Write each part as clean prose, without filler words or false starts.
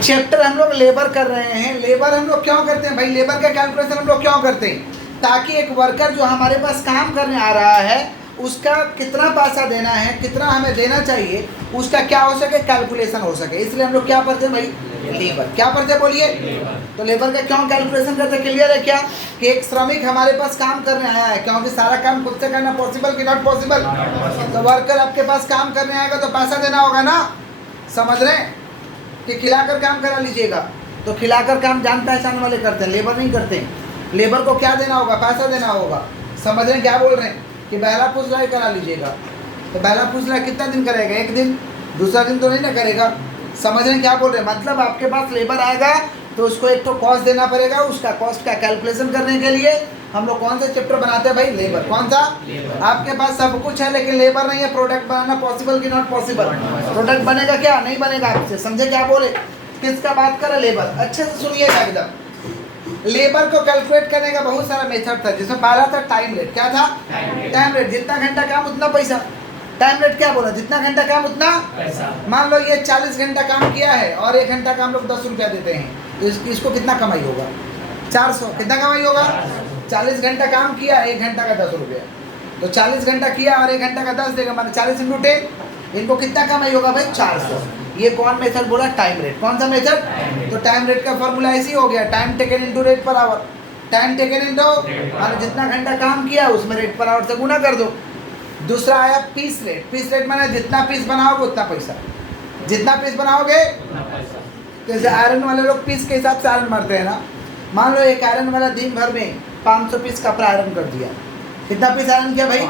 Chapter हम लोग labour कर रहे हैं। लेबर हम लोग क्यों करते हैं भाई? लेबर का कैलकुलेशन हम लोग क्यों करते हैं? ताकि एक वर्कर जो हमारे पास काम करने आ रहा है उसका कितना पैसा देना है, कितना हमें देना चाहिए, उसका क्या हो सके, कैलकुलेशन हो सके। इसलिए हम लोग क्या पढ़ते हैं भाई? लेबर। क्या पढ़ते हैं बोलिए? तो लेबर का क्यों कैलकुलेशन करते हैं? क्लियर है क्या कि एक श्रमिक हमारे पास काम करने आया है, क्योंकि सारा काम खुद से करना पॉसिबल कि नॉट पॉसिबल? तो वर्कर आपके पास काम करने आएगा तो पैसा देना होगा ना। समझ रहे हैं कि खिलाकर काम करा लीजिएगा, तो खिलाकर काम जान पहचान वाले करते हैं, लेबर नहीं करते हैं। लेबर को क्या देना होगा? पैसा देना होगा। समझ रहे हैं क्या बोल रहे हैं? कि बहला फुसलाई करा लीजिएगा, तो बहला फुसलाई कितना दिन करेगा? एक दिन, दूसरा दिन तो नहीं ना करेगा। समझ रहे हैं क्या बोल रहे हैं? मतलब आपके पास लेबर आएगा तो उसको एक तो कॉस्ट देना पड़ेगा। उसका कॉस्ट का कैलकुलेशन करने के लिए हम लोग कौन सा चैप्टर बनाते हैं भाई? लेबर। कौन सा? आपके पास सब कुछ है लेकिन लेबर नहीं है। प्रोडक्ट बनाना पॉसिबल कि नॉट पॉसिबल? प्रोडक्ट बनेगा क्या? नहीं बनेगा। आपसे समझे क्या बोले? किसका बात कर? लेबर। अच्छे से सुनिएगा एकदम। लेबर को कैलकुलेट करने का बहुत सारा मेथड था, जिसमें पहला था टाइम रेट। क्या था? Time rate. जितना घंटा काम उतना पैसा। टाइम रेट क्या बोला? जितना घंटा काम उतना पैसा। मान लो ये 40 घंटा काम किया है और 1 घंटा का हम लोग 10 रुपया देते हैं, तो इसको कितना कमाई होगा? 400। कितना कमाई होगा? 40 घंटा काम किया, 1 घंटा का 10 रुपया, तो 40 घंटा किया और 1 घंटा का 10 देगा, माने 40 × 10। इनको कितना कमाई होगा भाई? 400। ये कौन मेथड बोला? Time rate. कौन सा मेथड? तो टाइम रेट का फॉर्मूला ऐसे ही हो गया, time taken into rate per hour. Time taken into, माने जितना घंटा काम किया उसमें रेट पर आवर से गुना कर दो। दूसरा आया पीस रेट। पीस रेट माने जितना पीस बनाओगे उतना पैसा। जितना पीस बनाओगे, जैसे आयरन वाले लोग पीस के हिसाब से आयरन मारते हैं ना। मान लो एक आयरन वाला दिन भर में 500 पीस कपड़ा आयरन कर दिया। कितना पीस आयरन किया भाई?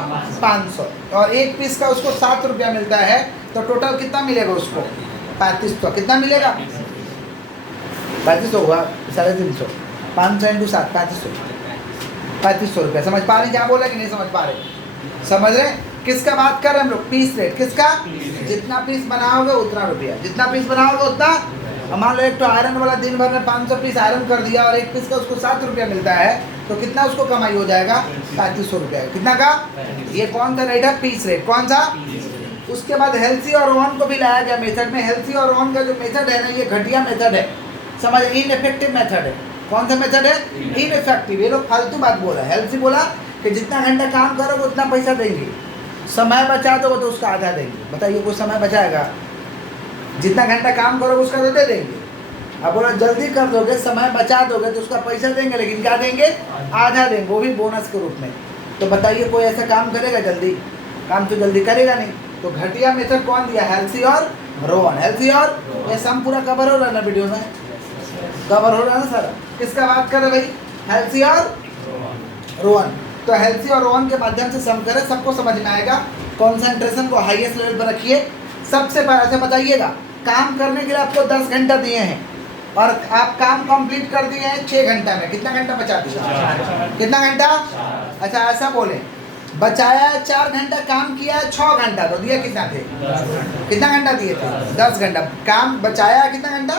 500। और एक पीस का उसको 7 रुपया मिलता है, तो टोटल कितना मिलेगा उसको? 3500। कितना मिलेगा? 3500 हुआ, 350। 500 × 7, 3500 रुपया। समझ पा रहे हैं क्या बोला कि नहीं समझ पा रहे? समझ रहे? किसका बात कर रहे हैं हम लोग? Piece rate. किसका? जितना पीस बनाओगे उतना रुपया। जितना पीस बनाओगे उतना। मान लो एक तो आयरन वाला दिन भर में 500 पीस आयरन कर दिया और एक पीस का उसको 7 रुपया मिलता है, तो कितना उसको कमाई हो जाएगा? 3500 रुपया। कितना का? ये कौन सा रेट है? Piece rate. कौन सा? उसके बाद हेल्सी और ओन को भी लाया गया मेथड में। हेल्सी और ओन का जो मेथड है ना, ये घटिया मेथड है। समझ? इनइफेक्टिव मेथड है। कौन सा मेथड है? इनइफेक्टिव। ये लोग फालतू बात बोला। हेल्सी बोला कि जितना घंटा काम करोगे उतना पैसा देंगे, समय बचा दो तो उसका आधा देंगे। बताइए कोई समय बचाएगा? जितना घंटा काम करोगे उसका तो दे देंगे। अब बोला जल्दी कर दोगे, समय बचा दोगे तो उसका पैसा देंगे, लेकिन क्या देंगे? आधा देंगे, वो भी बोनस के रूप में। तो बताइए कोई ऐसा काम करेगा जल्दी? काम तो जल्दी करेगा नहीं। तो घटिया मेथड कौन दिया? हेल्सी और रोहन। हेल्सी और ये सम पूरा कवर हो रहा है ना वीडियो में? कवर हो रहा है ना सारा? किसका बात कर रहे भाई? हेल्सी और रोहन। तो हेल्सी और रोहन के माध्यम से सम करें, सबको समझ में आएगा। कॉन्सेंट्रेशन को हाईएस्ट लेवल पर रखिए। सबसे पहले से बताइएगा, काम करने के लिए आपको 10 घंटा दिए हैं और आप काम कंप्लीट कर दिए हैं 6 घंटा में। कितना घंटा बचा दिया? कितना घंटा? अच्छा ऐसा बोले, बचाया 4 घंटा, काम किया 6 घंटा, तो दिया कितना थे? कितना घंटा दिए थे? 10 घंटा। काम बचाया कितना घंटा?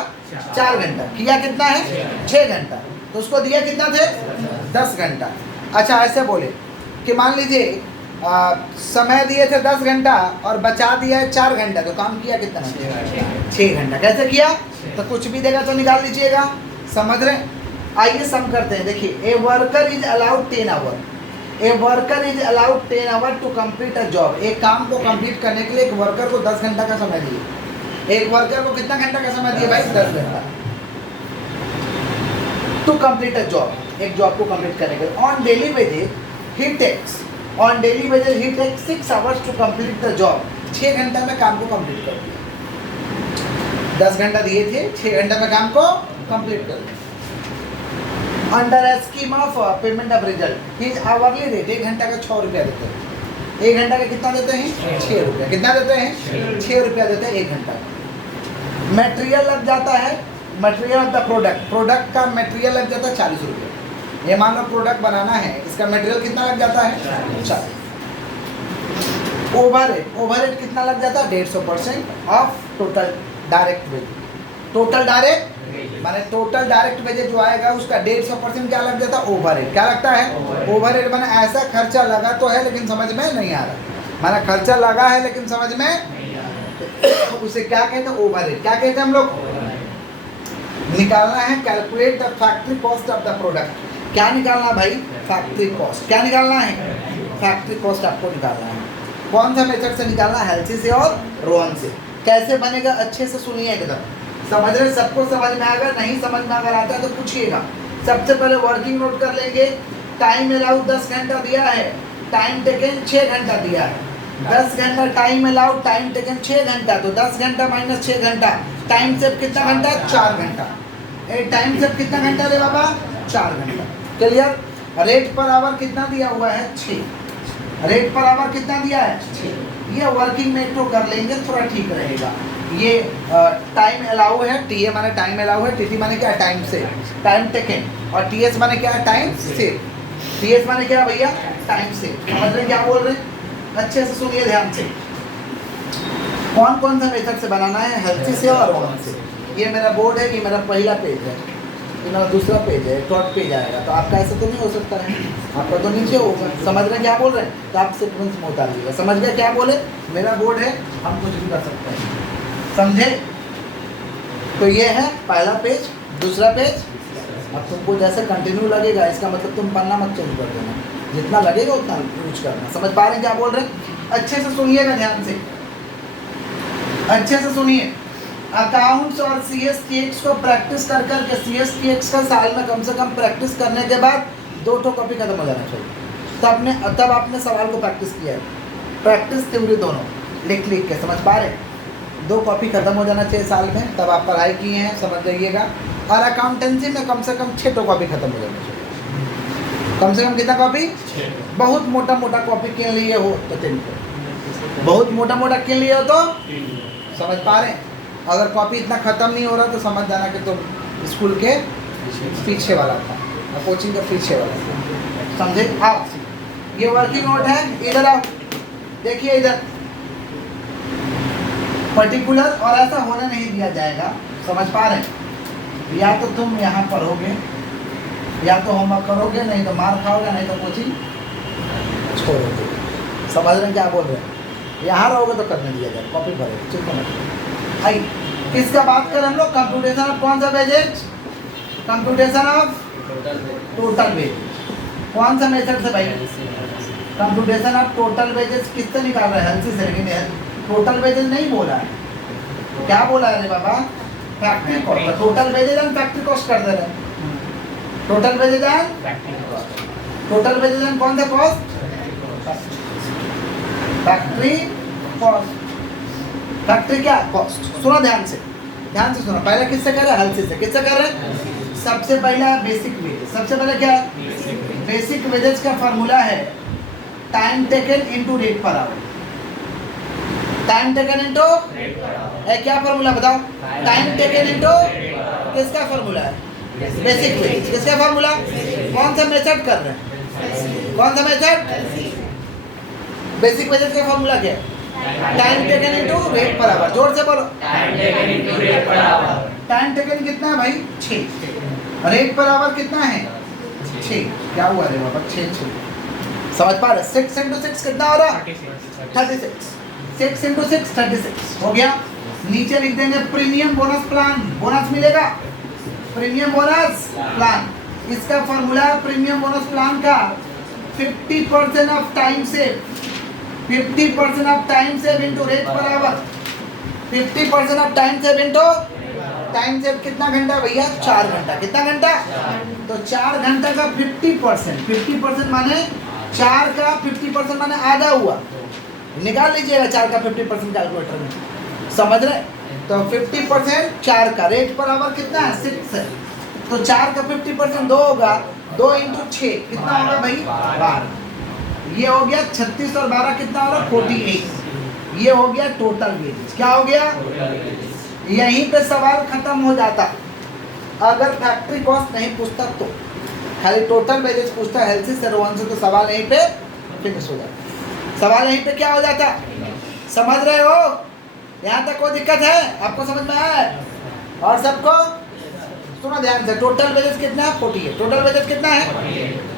4 घंटा। किया कितना है? 6 घंटा, तो उसको दिया कितना थे? 10 घंटा। अच्छा ऐसे बोले कि मान लीजिए समय दिए थे 10 घंटा और बचा दिया है 4 घंटा, तो काम किया कितना? 6 घंटा। कैसे किया? तो कुछ भी देगा तो निकाल लीजिएगा। समझ रहे? आइए सम करते हैं। देखिए, a worker is allowed 10 hour. A worker is allowed 10 hour to complete a job. एक काम को कंप्लीट करने के लिए एक वर्कर को 10 घंटा का समय दिए। एक वर्कर को कितना घंटा का समय दिए भाई? 10 घंटा टू कंप्लीट अ जॉब। एक जॉब को कंप्लीट करने के लिए ऑन डेली बेसिस ही takes 6 hours to complete the job. 6 घंटा में काम को कंप्लीट कर दिया। 10 घंटा दिए थे, 6 घंटा में काम को कंप्लीट कर दिया। Under A scheme of payment of result his hourly rate, 1 घंटा का 6 रुपया देते हैं। 1 घंटा का कितना देते हैं? 6 रुपया। कितना देते हैं? 6 रुपया देते हैं 1 घंटा का। मटेरियल लग जाता है, मटेरियल ऑफ द प्रोडक्ट का मटेरियल लग जाता है 40 रुपये। ये मान लो प्रोडक्ट बनाना है, इसका मटेरियल कितना लग जाता है? 40। ओवरहेड कितना लग जाता है? 150% of total direct wage. Total direct माने टोटल डायरेक्ट वेजेज जो आएगा उसका 150% क्या लग जाता है? ओवरहेड। क्या लगता है? ओवरहेड। माने ऐसा खर्चा लगा तो है लेकिन समझ में नहीं आ रहा। माने खर्चा लगा है लेकिन समझ में उसे क्या कहते हैं? ओवरहेड। क्या कहते हैं हम लोग? निकालना है calculate the factory cost of the product. क्या निकालना भाई? Factory cost. क्या निकालना है? फैक्ट्री कॉस्ट आपको निकालना है। कौन सा मेथड से निकालना है? हेल्सी से और रोहन से। कैसे बनेगा अच्छे से सुनिए एकदम, समझ रहे? सबको समझ में आएगा, नहीं समझ में अगर आता है तो पूछिएगा। सबसे पहले वर्किंग नोट कर लेंगे। टाइम अलाउ 10 घंटा दिया है, टाइम टेकन 6 घंटा दिया है। 10 घंटा टाइम अलाउ, टाइम टेकन 6 घंटा, तो 10 घंटा माइनस 6 घंटा, टाइम सेव कितना घंटा? 4 घंटा। टाइम सेव कितना घंटा रे बाबा? 4 घंटा। क्लियर? रेट पर आवर कितना दिया हुआ है? 6। रेट पर आवर कितना दिया है? 6। ये वर्किंग मेट्रो कर लेंगे, थोड़ा ठीक रहेगा। ये टाइम अलाउ है, टी ए माने टाइम अलाउ है, टी टी माने क्या? टाइम से, टाइम टेकन, और टी एस माने क्या? टाइम से। टी एस माने क्या भैया? टाइम से। समझ रहे क्या बोल रहे हैं? अच्छे से सुनिए ध्यान से। कौन कौन सा मेथड से बनाना है? हेल्थी से और रोहन से। ये मेरा बोर्ड है, ये मेरा पहला पेज है, ये मेरा दूसरा पेज है, थर्ड पेज आएगा। तो आपका ऐसा तो नहीं हो सकता है, आपका तो नीचे होगा। समझ रहे क्या बोल रहे हैं? तो आप सीक्वेंस में उतारिएगा। समझ गया क्या बोले? मेरा बोर्ड है, हम कुछ भी कर सकते हैं, समझे? तो ये है पहला पेज, दूसरा पेज। अब तुमको जैसे कंटिन्यू लगेगा, इसका मतलब तुम पन्ना मत चेंज कर देना, जितना लगेगा उतना यूज करना। समझ पा रहे हैं क्या बोल रहे हैं? अच्छे से सुनिएगा ध्यान से, अच्छे से सुनिए। अकाउंट्स और CSTX को प्रैक्टिस कर करके, CSTX का साल में कम से कम प्रैक्टिस करने के बाद 2 कॉपी खत्म हो जाना चाहिए। तब आपने सवाल को प्रैक्टिस किया है। प्रैक्टिस थ्योरी दोनों लिख के, समझ पा रहे? 2 कॉपी खत्म हो जाना चाहिए साल में, तब आप पढ़ाई किए हैं, समझ जाइएगा। और अकाउंटेंसी में कम से कम 6 कॉपी खत्म हो जाना चाहिए। कम से कम कितना कॉपी? 6। बहुत मोटा मोटा कॉपी किन लिए हो तो 3, बहुत मोटा मोटा किन लिए हो तो 3। समझ पा रहे हैं? अगर कॉपी इतना ख़त्म नहीं हो रहा तो समझ जाना कि तुम स्कूल के पीछे वाला था, कोचिंग के पीछे वाला था। समझे? हाँ, ये वर्किंग नोट है। इधर आओ, देखिए इधर पर्टिकुलर, और ऐसा होने नहीं दिया जाएगा। समझ पा रहे हैं? या तो तुम यहाँ पढ़ोगे, या तो होमवर्क करोगे, नहीं तो मार खाओगे, नहीं तो कोचिंग छोड़ोगे। समझ रहे हैं क्या बोल रहे हैं? यहाँ रहोगे तो करने दिया जाए, कॉपी भरोगे, चिंता मत। आई किसका बात करें हम लोग? कंप्यूटेशन ऑफ कौन सा wages? Computation of total wages. कौन सा मेथड से भाई? कंप्यूटेशन ऑफ टोटल वेजेज किससे निकाल रहे हैं? हेल्थी से। लेकिन टोटल वेजेज नहीं बोला है, क्या बोला है रे बाबा? Factory cost. Total wages and factory cost कर दे रहे हैं। Total wages and factory cost. Total wages and कौन सा कॉस्ट? Factory cost. फैक्ट्री क्या? कॉस्ट। सुनो ध्यान से, ध्यान से सुनो। पहले किससे कर रहे हैं? हेल्थी से। किससे कर रहे हैं? सबसे पहला बेसिक वेजेज। सबसे पहले क्या? बेसिक वेजेज का फॉर्मूला है time taken into rate per hour. Time taken into क्या फॉर्मूला बताओ? टाइम टेकन इनटू किसका फॉर्मूला है? Basic wages. किसका फॉर्मूला? कौन सा मेथड कर रहे हैं? कौन सा मेथड? बेसिक वेजेज का फॉर्मूला क्या है? Time taken into rate per hour. जोर से बोलो। Time taken into rate per hour. Time taken कितना है भाई? 6। रेट पर आवर कितना है? 6। क्या हुआ रे बाबा? 6। समझ पा रहे? 6 into 6 कितना हो रहा? 36। 6 into 6 36 हो गया। नीचे लिख देंगे प्रीमियम बोनस प्लान। बोनस मिलेगा, प्रीमियम बोनस प्लान। इसका फॉर्मूला है प्रीमियम बोनस प्लान का 50% of time save. 50% of time save into rate per our. 50% of time save into time save कितना घंटा भैया? 4 घंटा। कितना घंटा? तो 4 घंटा का 50%। 50% माने 4 का 50% माने आधा हुआ। निकाल लीजिएगा 4 का 50% कैलकुलेटर में। समझ रहे? तो 50% 4 का, रेट पर आवर कितना है? 6 है। तो 4 का 50% 2 होगा, 2 into 6 कितना होगा भाई? 12। ये हो गया 36 और 12 कितना होगा? 48। ये हो गया टोटल वेजेज। क्या हो गया? यहीं पे सवाल खत्म हो जाता अगर फैक्ट्री कॉस्ट नहीं पूछता तो। खाली टोटल वेजेज पूछता हेल्थी से रोहन से, तो सवाल यहीं पे फिनिश हो जाता। सवाल यहीं पे क्या हो जाता? समझ रहे हो? यहाँ तक कोई दिक्कत है? आपको समझ में आया है? और सबको सुनो ध्यान से। टोटल वेजेज कितना है? 48। टोटल वेजेज कितना है?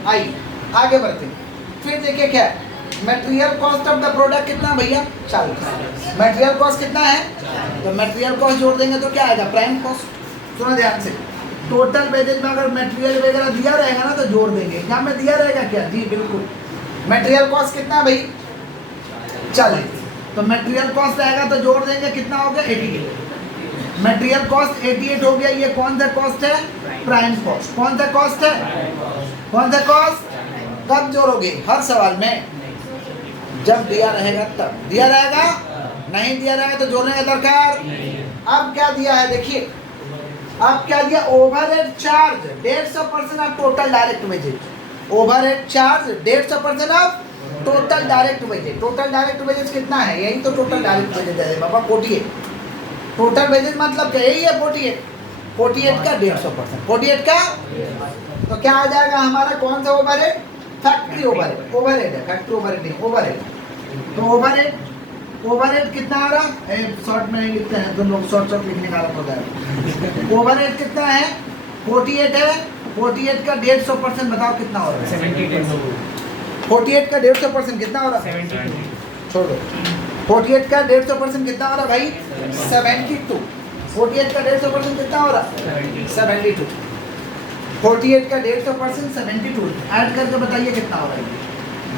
आइए आगे बढ़ते हैं। फिर देखिए क्या है? Material cost of the product कितना भैया? 40। मटेरियल कॉस्ट कितना है? तो मटेरियल कॉस्ट जोड़ देंगे तो क्या आएगा? Prime cost. सुनो ध्यान से, टोटल वेजेज में अगर मटेरियल वगैरह दिया रहेगा ना तो जोड़ देंगे। क्या में दिया रहेगा क्या? जी बिल्कुल। मटेरियल कॉस्ट कितना है भाई? 40। तो मटेरियल कॉस्ट रहेगा तो जोड़ देंगे, कितना हो गया? 88। मटेरियल कॉस्ट 88 हो गया। ये कौन सा कॉस्ट है? Prime cost. कौन सा कॉस्ट है? कौन सा कॉस्ट? कब जोड़ोगे? हर सवाल में जब दिया रहेगा तब। दिया रहेगा, नहीं दिया रहेगा तो जोड़ने का दरकार। अब क्या दिया है देखिए, अब क्या दिया? Overhead charge 150% of total direct wages. Overhead charge 150% of total direct wages. Total direct wages कितना है? यही तो टोटल डायरेक्ट वेजेज है बाबा, 48। टोटल वेजेज मतलब क्या? यही है 48। 48 का 150%, 48 का। तो क्या आ जाएगा हमारा? कौन सा ओवरहेड? Factory overhead. ओवरहेड है, फैक्ट्री ओवरहेड नहीं, ओवरहेड। तो ओवरहेड कितना आ रहा? शॉर्ट में नहीं लिखते हैं तो लोग शॉर्ट लिखने का आदत होता है। ओवरहेड कितना है? 48 है। 48 का 150% बताओ कितना हो रहा है? 72। 48 का 150% कितना हो रहा है? 72। छोड़ो। 48 का 150% कितना हो रहा है भाई? 72। 48 का 150% कितना हो रहा है? 72। 48 का 150% 72 ऐड करके बताइए कितना हो रहा है?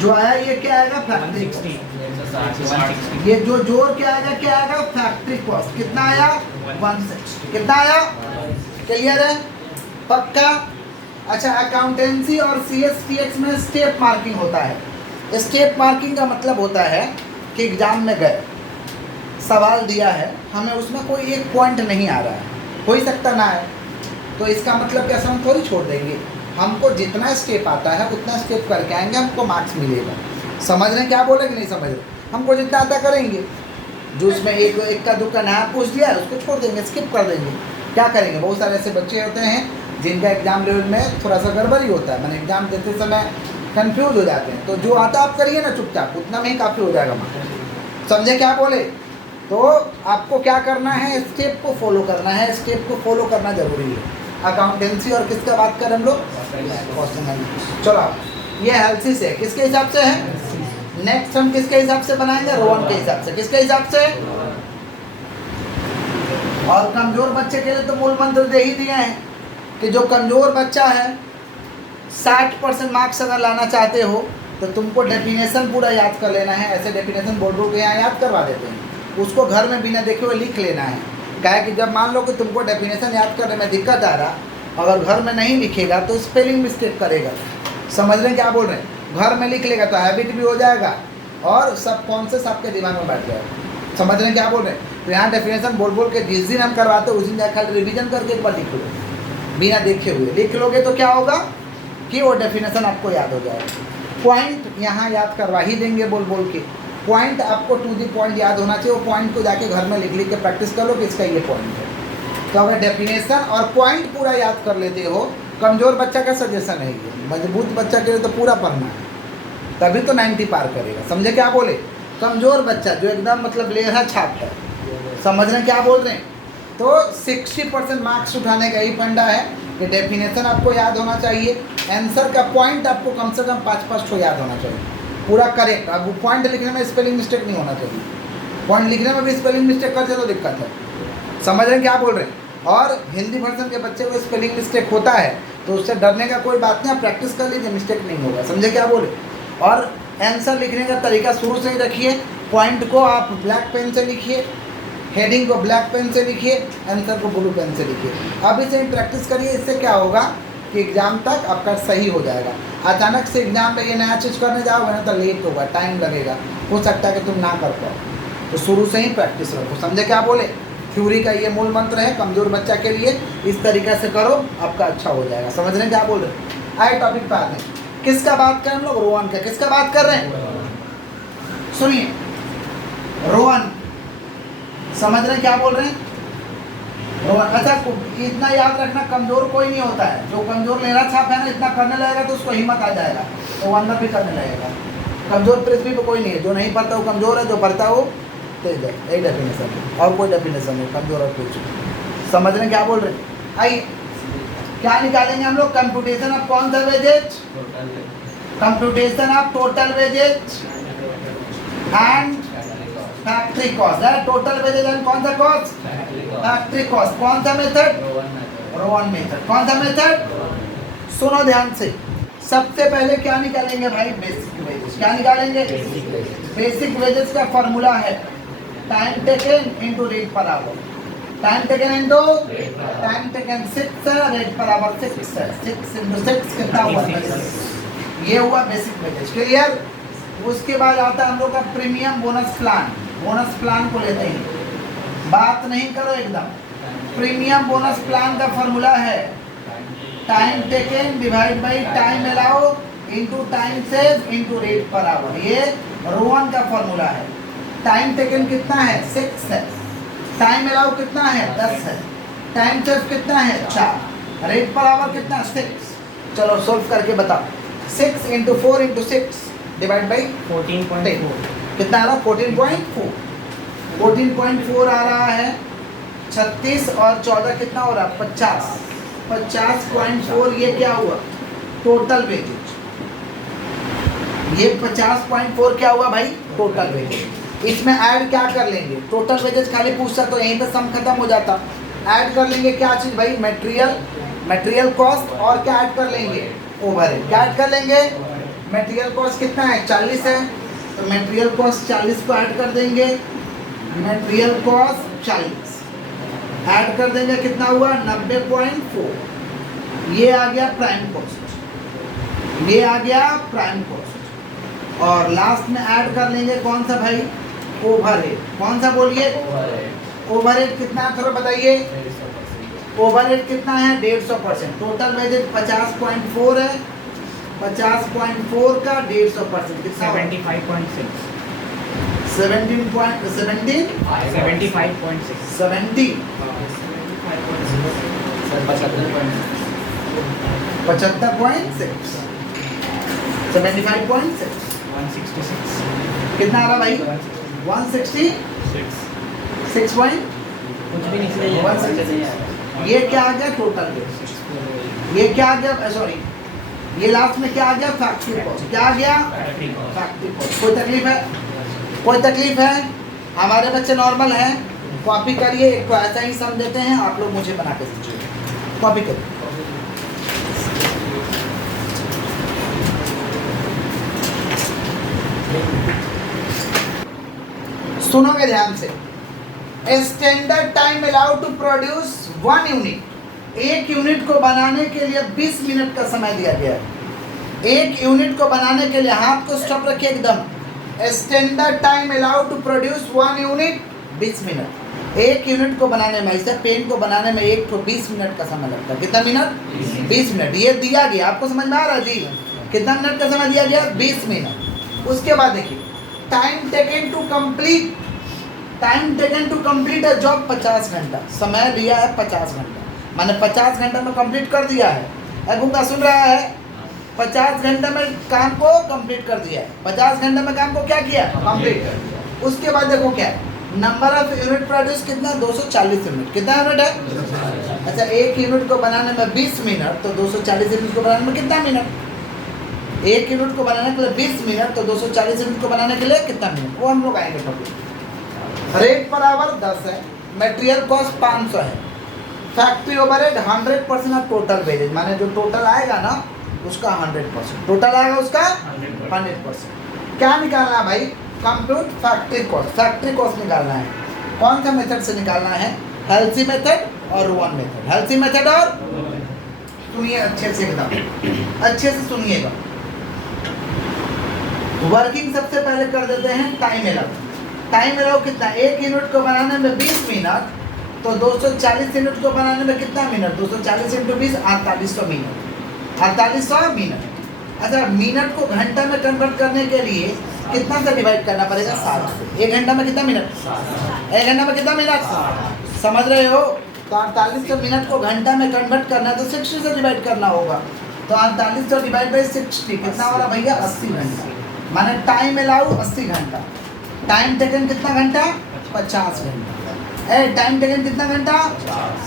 जो आया ये क्या आएगा? Factory cost. ये जो जोड़ क्या आएगा? क्या आएगा? Factory cost. कितना आया? 160। कितना आया? क्लियर है? पक्का? अच्छा, अकाउंटेंसी और CSTX में स्टेप मार्किंग होता है। स्टेप मार्किंग का मतलब होता है कि एग्जाम में गए, सवाल दिया है, हमें उसमें कोई एक पॉइंट नहीं आ रहा है, हो ही सकता ना है, तो इसका मतलब कैसे हम थोड़ी छोड़ देंगे। हमको जितना स्टेप आता है उतना स्टेप करके आएंगे, हमको मार्क्स मिलेगा। समझ रहे हैं क्या बोले कि नहीं समझ रहे? हमको जितना आता करेंगे। जो उसमें एक का दुक्का नया पूछ दिया है उसको छोड़ देंगे, स्किप कर देंगे। क्या करेंगे? बहुत सारे ऐसे बच्चे होते हैं जिनका एग्जाम लेवल में थोड़ा सा गड़बड़ी होता है, मैंने एग्जाम देते समय कंफ्यूज हो जाते हैं। तो जो आता आप करिए ना चुपचाप, उतना में ही काफ़ी हो जाएगा मार्क्स। समझे क्या बोले? तो आपको क्या करना है? स्टेप को फॉलो करना है। स्टेप को फॉलो करना जरूरी है। अकाउंटेंसी और किसका बात करें हम लोग? चलो, ये हेल्थी से किसके हिसाब से है? नेक्स्ट हम किसके हिसाब से बनाएंगे? रोहन के हिसाब से। किसके हिसाब से? और कमजोर बच्चे के लिए तो मूल मंत्र दे ही दिए हैं कि जो कमजोर बच्चा है 60% मार्क्स अगर लाना चाहते हो तो तुमको डेफिनेशन पूरा याद कर लेना है। ऐसे डेफिनेशन बोर्ड के यहाँ याद करवा देते हैं, उसको घर में बिना देखे हुए लिख लेना है। क्या है कि जब मान लो कि तुमको डेफिनेशन याद करने में दिक्कत आ रहा, अगर घर में नहीं लिखेगा तो स्पेलिंग मिस्टेक करेगा। समझ रहे हैं क्या बोल रहे हैं? घर में लिख लेगा तो हैबिट भी हो जाएगा और सब कॉन्सेप्ट आपके दिमाग में बैठ जाएगा। समझ रहे हैं क्या बोल रहे हैं? तो यहाँ डेफिनेशन बोल के जिस दिन हम करवाते हैं उस दिन जाकर रिविजन करके एक बार लिख लो, बिना देखे हुए लिख लोगे तो क्या होगा कि वो डेफिनेशन आपको याद हो जाएगा। पॉइंट यहाँ याद करवा ही देंगे बोल के। पॉइंट आपको टू दी पॉइंट याद होना चाहिए। वो पॉइंट को जाके घर में लिख के प्रैक्टिस कर लो कि इसका ये पॉइंट है। तो अगर डेफिनेशन और पॉइंट पूरा याद कर लेते हो, कमज़ोर बच्चा का सजेशन है ये, मजबूत बच्चा के लिए तो पूरा पढ़ना है, तभी तो 90 पार करेगा। समझे क्या बोले? कमज़ोर बच्चा जो एकदम मतलब लेहा छाप है, समझ रहे हैं क्या बोल रहे हैं? तो 60% मार्क्स उठाने का ही फंडा है कि डेफिनेशन आपको याद होना चाहिए, आंसर का पॉइंट आपको कम से कम 5-5 ठो याद होना चाहिए, पूरा करेक्ट। अब पॉइंट लिखने में स्पेलिंग मिस्टेक नहीं होना चाहिए। पॉइंट लिखने में भी स्पेलिंग मिस्टेक करते तो दिक्कत है। समझ रहे हैं क्या बोल रहे हैं? और हिंदी वर्जन के बच्चे को स्पेलिंग मिस्टेक होता है तो उससे डरने का कोई बात नहीं, आप प्रैक्टिस कर लीजिए, मिस्टेक नहीं होगा। समझे क्या बोले? और आंसर लिखने का तरीका शुरू से ही रखिए। पॉइंट को आप ब्लैक पेन से लिखिए, हेडिंग को ब्लैक पेन से लिखिए, आंसर को ब्लू पेन से लिखिए। अभी से ही प्रैक्टिस करिए, इससे क्या होगा कि एग्ज़ाम तक आपका सही हो जाएगा। अचानक से एग्ज़ाम में ये नया चीज़ करने जाओगे ना तो लेट होगा, टाइम लगेगा, हो सकता है कि तुम ना कर पाओ। तो शुरू से ही प्रैक्टिस रखो। समझे क्या बोले? थ्योरी का ये मूल मंत्र है कमज़ोर बच्चा के लिए, इस तरीक़े से करो आपका अच्छा हो जाएगा। समझ रहे हैं क्या बोल रहे हैं? आए टॉपिक पे आते हैं। किसका बात करें हम लोग? रोहन का। किसका बात कर रहे हैं? सुनिए, रोहन समझ रहे हैं क्या बोल रहे हैं? रोहन, अच्छा इतना याद रखना, कमज़ोर कोई नहीं होता है। जो कमज़ोर लेना छाप है ना, इतना करने लगेगा तो उसको हिम्मत आ जाएगा, तो वो अंदर भी करने लगेगा। कमज़ोर पृथ्वी पर कोई नहीं है, जो नहीं पढ़ता वो कमज़ोर है, जो पढ़ता वो तेज है। यही डेफिनेशन है, और कोई डेफिनेशन नहीं कमज़ोर और तेज। समझ रहे हैं क्या बोल रहे हैं? आइए क्या निकालेंगे हम लोग? कंप्यूटेशन ऑफ कौन सा wages? Computation of total wages and factory cost है। टोटल वेजेज एंड कौन सा कॉस्ट? Factory cost. कौन सा मेथड? Rowan method. कौन सा मेथड? सुनो ध्यान से, सबसे पहले क्या निकालेंगे भाई? Basic wages. क्या निकालेंगे? बेसिक वेजेस का फॉर्मूला है time taken into rate per hour. Time taken into time taken 6 है, रेट पर आवर 6 है। 6 इनटू 6 कितना हुआ? ये हुआ बेसिक वेजेस। क्लियर? उसके बाद आता है हम लोग का premium bonus plan. Bonus plan को लेते हैं, बात नहीं करो एकदम। प्रीमियम बोनस प्लान का फॉर्मूला है time taken divide by time allow into time save into rate per our. ये रोवन का फॉर्मूला है। टाइम टेकन कितना है? 6 है। टाइम अलाउ कितना है? 10 है। टाइम सेव कितना है? 4। रेट पर आवर कितना? 6। चलो सोल्व करके बताओ। 6 इंटू 4 इंटू 6 डिवाइड बाई 14.4 कितना आ रहा? 14.4। 14.4 आ रहा है। 36 और 14 कितना हो रहा? 50। 50.4 ये क्या हुआ? Total wages. ये 50.4 क्या हुआ भाई? Total wages. इसमें ऐड क्या कर लेंगे? टोटल वेजेज खाली पूछता तो यहीं पे सम खत्म हो जाता। ऐड कर लेंगे क्या चीज़ भाई? Material cost. और क्या ऐड कर लेंगे? ओवरहेड। क्या ऐड कर लेंगे? मटेरियल कॉस्ट कितना है? 40 है, तो मटेरियल कॉस्ट 40 को ऐड कर देंगे। मटेरियल कॉस्ट 40 ऐड कर देंगे, कितना हुआ? 90.4। ये आ गया प्राइम कॉस्ट। ये आ गया प्राइम कॉस्ट। और लास्ट में ऐड कर लेंगे कौन सा भाई? ओवरहेड। कौन सा बोलिए? ओवरहेड कितना करो बताइए? ओवरहेड कितना है? 150%। टोटल वेजेज 50.4 है। 50.4 का 150% कितना? 75.6 17.17 75.6 70 75.6 75.6 166 कितना आ रहा भाई? 166 पॉइंट कुछ भी नहीं 166। ये क्या आ गया? Total wage. ये क्या आ गया? सॉरी, ये लास्ट में क्या आ गया? Factory cost. क्या आ गया? Factory cost. कोई तकलीफ है? कोई तकलीफ है? हमारे बच्चे नॉर्मल हैं। कॉपी करिए, एक तो ऐसा ही सम देते हैं, आप लोग मुझे बना के दीजिए। कॉपी करिए। सुनोगे ध्यान से। Standard time allowed to produce 1 unit. एक यूनिट को बनाने के लिए 20 मिनट का समय दिया गया है। एक यूनिट को बनाने के लिए, हाथ को स्टॉप रखिए एकदम। Standard time allowed to produce 1 unit 20 minute. एक यूनिट को बनाने में, ऐसा पेन को बनाने में एक तो 20 मिनट का समय लगता है। कितना मिनट? 20 मिनट। ये दिया गया, आपको समझ में आ रहा है जी? कितना मिनट का समय दिया गया? 20 मिनट। उसके बाद देखिए time taken to complete. Time taken to complete है जॉब 50 घंटा। समय लिया है 50 घंटा, मैंने 50 घंटा में कंप्लीट कर दिया है। गुंगा सुन रहा है? 50 घंटे में काम को कंप्लीट कर दिया है। 50 घंटे में काम को क्या किया? कंप्लीट। उसके बाद देखो क्या है? नंबर ऑफ यूनिट प्रोड्यूस कितना? 240 यूनिट। कितना यूनिट है? अच्छा, एक यूनिट को बनाने में 20 मिनट, तो 240 यूनिट को बनाने में कितना मिनट? एक यूनिट को बनाने के लिए 20 मिनट, तो 240 यूनिट को बनाने के लिए कितना मिनट? वो हम लोग आएंगे टॉपिक। रेट पर आवर 10 है। मटेरियल कॉस्ट 500 है। Factory overhead 100% of total wages, माने जो टोटल आएगा ना उसका 100%। टोटल आएगा उसका 100%। क्या निकालना है भाई? Compute factory cost. Factory cost निकालना है। कौन सा मेथड से निकालना है? हेल्सी मेथड और रोवन मेथड। हेल्सी मेथड और सुनिए अच्छे से एकदम अच्छे से सुनिएगा। वर्किंग सबसे पहले कर देते हैं टाइम अलाउ। टाइम अलाउ कितना? एक यूनिट को बनाने में 20 मिनट, तो 240 यूनिट को बनाने में कितना मिनट? 240 into 20 4800 minute. 4800 मिनट। अच्छा, मिनट को घंटा में कन्वर्ट करने के लिए कितना से डिवाइड करना पड़ेगा? 7 से। एक घंटा में कितना मिनट? एक घंटा में कितना मिनट? समझ रहे हो? तो 4800 मिनट को घंटा में कन्वर्ट करना है तो 60 से डिवाइड करना होगा। तो 4800 डिवाइड बाई 60 कितना हो रहा भैया? 80 घंटा। माने टाइम अलाउ 80 घंटा। टाइम टेकन कितना घंटा? 50 घंटा। टाइम टेकन कितना घंटा?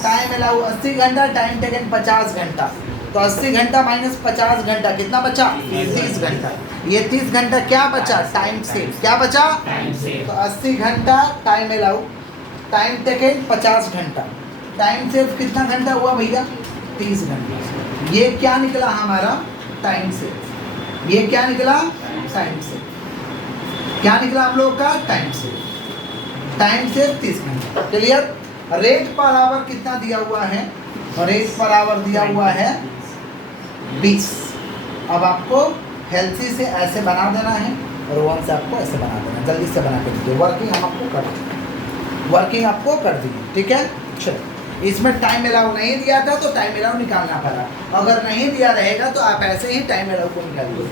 टाइम अलाउ 80 घंटा, टाइम टेकन 50 घंटा। तो 80 घंटा माइनस 50 घंटा कितना बचा? 30 घंटा। ये 30 घंटा क्या बचा? Time save. क्या बचा? तो 80 घंटा टाइम अलाउ, टाइम टेकन 50 घंटा, टाइम सेव कितना घंटा हुआ भैया? 30 घंटे। ये क्या निकला हमारा? टाइम से। ये क्या निकला? टाइम से। क्या निकला हम लोग का? टाइम से। टाइम से 30 घंटे। क्लियर? रेट पर आवर कितना दिया हुआ है? रेट पर आवर दिया हुआ है 20। अब आपको हेल्थी से ऐसे बना देना है और वन से आपको ऐसे बना देना है। जल्दी से बना के दीजिए। वर्किंग हम आपको कर देंगे, वर्किंग आपको कर देंगे, ठीक है। चलो, इसमें टाइम अलाउ नहीं दिया था तो टाइम अलाउ निकालना पड़ा। अगर नहीं दिया रहेगा तो आप ऐसे ही टाइम अलाउ को निकालिए।